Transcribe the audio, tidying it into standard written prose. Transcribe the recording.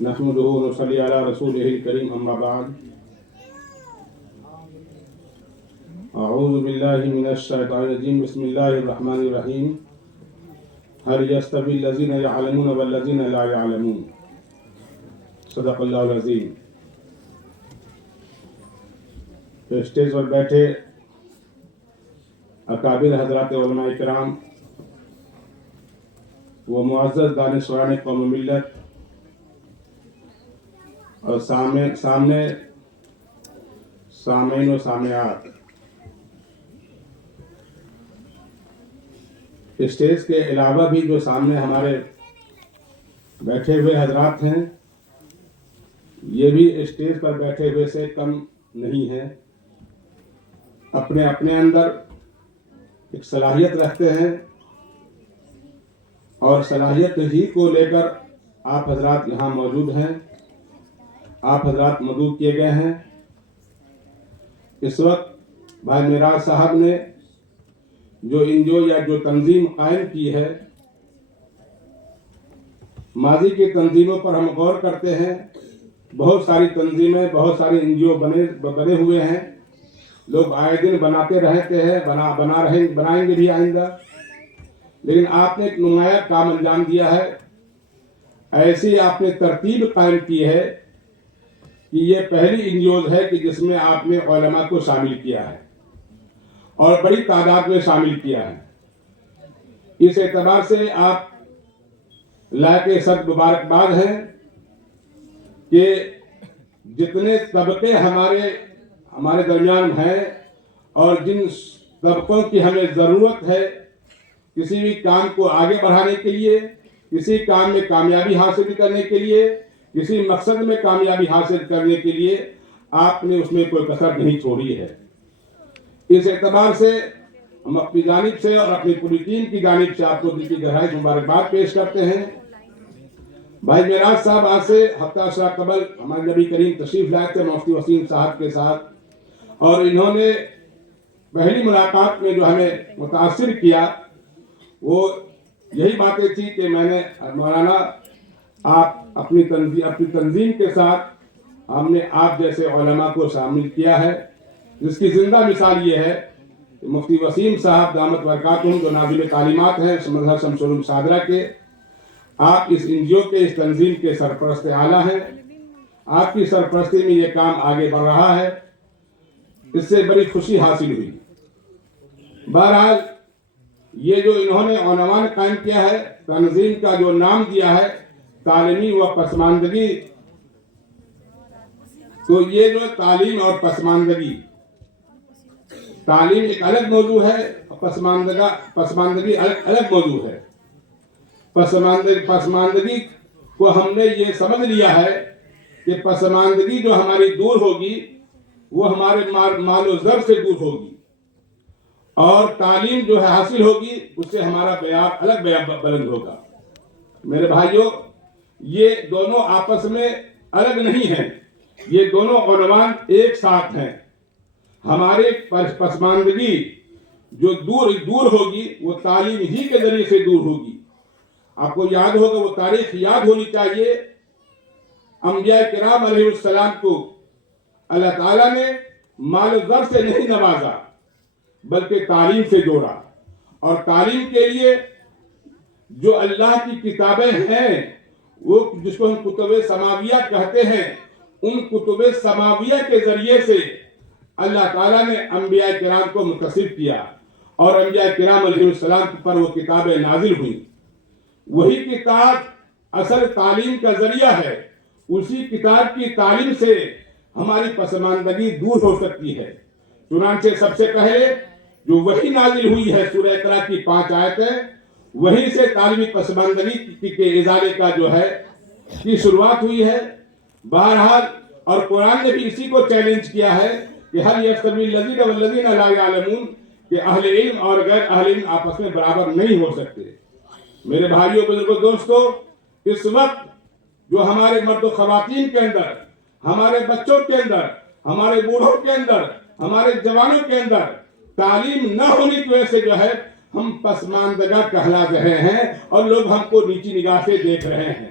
نحمده ونصلي على رسوله الكريم أما بعد أعوذ بالله من الشيطان الرجيم بسم الله الرحمن الرحيم هل يستوي الذين يعلمون والذين لا يعلمون صدق اللہ العظیم. اسٹیج پر بیٹھے اکابر حضرات علماء کرام، وہ معزز دانشوران قوم و ملت، اور سامنے سامعین و سامعات. اسٹیج کے علاوہ بھی جو سامنے ہمارے بیٹھے ہوئے حضرات ہیں، یہ بھی اسٹیج پر بیٹھے ہوئے سے کم نہیں ہیں. اپنے اپنے اندر ایک صلاحیت رکھتے ہیں، اور صلاحیت ہی کو لے کر آپ حضرات یہاں موجود ہیں، آپ حضرات مدعو کیے گئے ہیں. اس وقت بھائی معراج صاحب نے جو NGO یا جو تنظیم قائم کی ہے، ماضی کی تنظیموں پر ہم غور کرتے ہیں. بہت ساری تنظیمیں، بہت ساری NGO بنے ہوئے ہیں. لوگ آئے دن بناتے رہتے ہیں، بنائیں گے بھی آئندہ. لیکن آپ نے ایک نمایاں کام انجام دیا ہے. ایسی آپ نے ترتیب قائم کی ہے کہ یہ پہلی NGO ہے کہ جس میں آپ نے علماء کو شامل کیا ہے، اور بڑی تعداد میں شامل کیا ہے. اس اعتبار سے آپ لائق صد مبارکباد ہیں کہ جتنے طبقے ہمارے درمیان ہیں، اور جن طبقوں کی ہمیں ضرورت ہے کسی بھی کام کو آگے بڑھانے کے لیے، کسی کام میں کامیابی حاصل کرنے کے لیے، کسی مقصد میں کامیابی حاصل کرنے کے لیے، آپ نے اس میں کوئی کسر نہیں چھوڑی ہے. اس اعتبار سے ہم اپنی جانب سے اور اپنی پوری ٹیم کی جانب سے آپ کو دل کی گہرائی مبارکباد پیش کرتے ہیں. بھائی معراج صاحب آج سے ہفتہ اشرا قبل ہمارے نبی کریم تشریف لائے تھے مفتی وسیم صاحب کے ساتھ، اور انہوں نے پہلی ملاقات میں جو ہمیں متاثر کیا وہ یہی باتیں تھی کہ میں نے مولانا آپ اپنی تنظیم کے ساتھ ہم نے آپ جیسے علماء کو شامل کیا ہے، جس کی زندہ مثال یہ ہے کہ مفتی وسیم صاحب دامت برکاتہم جو ناظم تعلیمات ہیں مظہر شمس العلوم شاہدرہ کے، آپ اس NGO کے اس تنظیم کے سرپرست اعلیٰ ہیں. آپ کی سرپرستی میں یہ کام آگے بڑھ رہا ہے، اس سے بڑی خوشی حاصل ہوئی. بہرحال یہ جو انہوں نے عنوان قائم کیا ہے، تنظیم کا جو نام دیا ہے تعلیمی و پسماندگی، تو یہ جو تعلیم اور پسماندگی، تعلیم ایک الگ موضوع ہے، پسماندگی الگ موضوع ہے. پسماندگی کو ہم نے یہ سمجھ لیا ہے کہ پسماندگی جو ہماری دور ہوگی وہ ہمارے مال و زر سے دور ہوگی، اور تعلیم جو ہے حاصل ہوگی اس سے ہمارا الگ بلند ہوگا. میرے بھائیوں، یہ دونوں آپس میں الگ نہیں ہیں، یہ دونوں عنوان ایک ساتھ ہیں. ہمارے پسماندگی جو دور ہوگی وہ تعلیم ہی کے ذریعے سے دور ہوگی. آپ کو یاد ہوگا، وہ تاریخ یاد ہونی چاہیے، انبیاء کرام علیہ السلام کو اللہ تعالیٰ نے مال و زر سے نہیں نوازا بلکہ تعلیم سے جوڑا. اور تعلیم کے لیے جو اللہ کی کتابیں ہیں، وہ جس کو ہم کتب سماویہ کہتے ہیں، ان کتب سماویہ کے ذریعے سے اللہ تعالیٰ نے انبیاء کرام کو منتصب کیا، اور انبیاء کرام علیہ السلام پر وہ کتابیں نازل ہوئیں. وہی کتاب اصل تعلیم کا ذریعہ ہے. اسی کتاب کی تعلیم سے ہماری پسماندگی دور ہو سکتی ہے. چنانچہ سب سے پہلے جو وحی نازل ہوئی ہے سورہ اقرا کی 5 آیتیں، وہیں سے تعلیمی پسماندگی کے ازالے کا جو ہے کی شروعات ہوئی ہے. بہرحال اور قرآن نے بھی اسی کو چیلنج کیا ہے کہ هل يستوي الذين والذين لا يعلمون، کہ اہل علم اور غیر اہل علم آپس میں برابر نہیں ہو سکتے. میرے بھائیوں، بزرگوں، دوستوں، اس وقت جو ہمارے مرد و خواتین کے اندر، ہمارے بچوں کے اندر، ہمارے بوڑھوں کے اندر، ہمارے جوانوں کے اندر تعلیم نہ ہونے کی وجہ سے جو ہے ہم پسماندگی کہلا رہے ہیں، اور لوگ ہم کو نیچی نگاہ سے دیکھ رہے ہیں.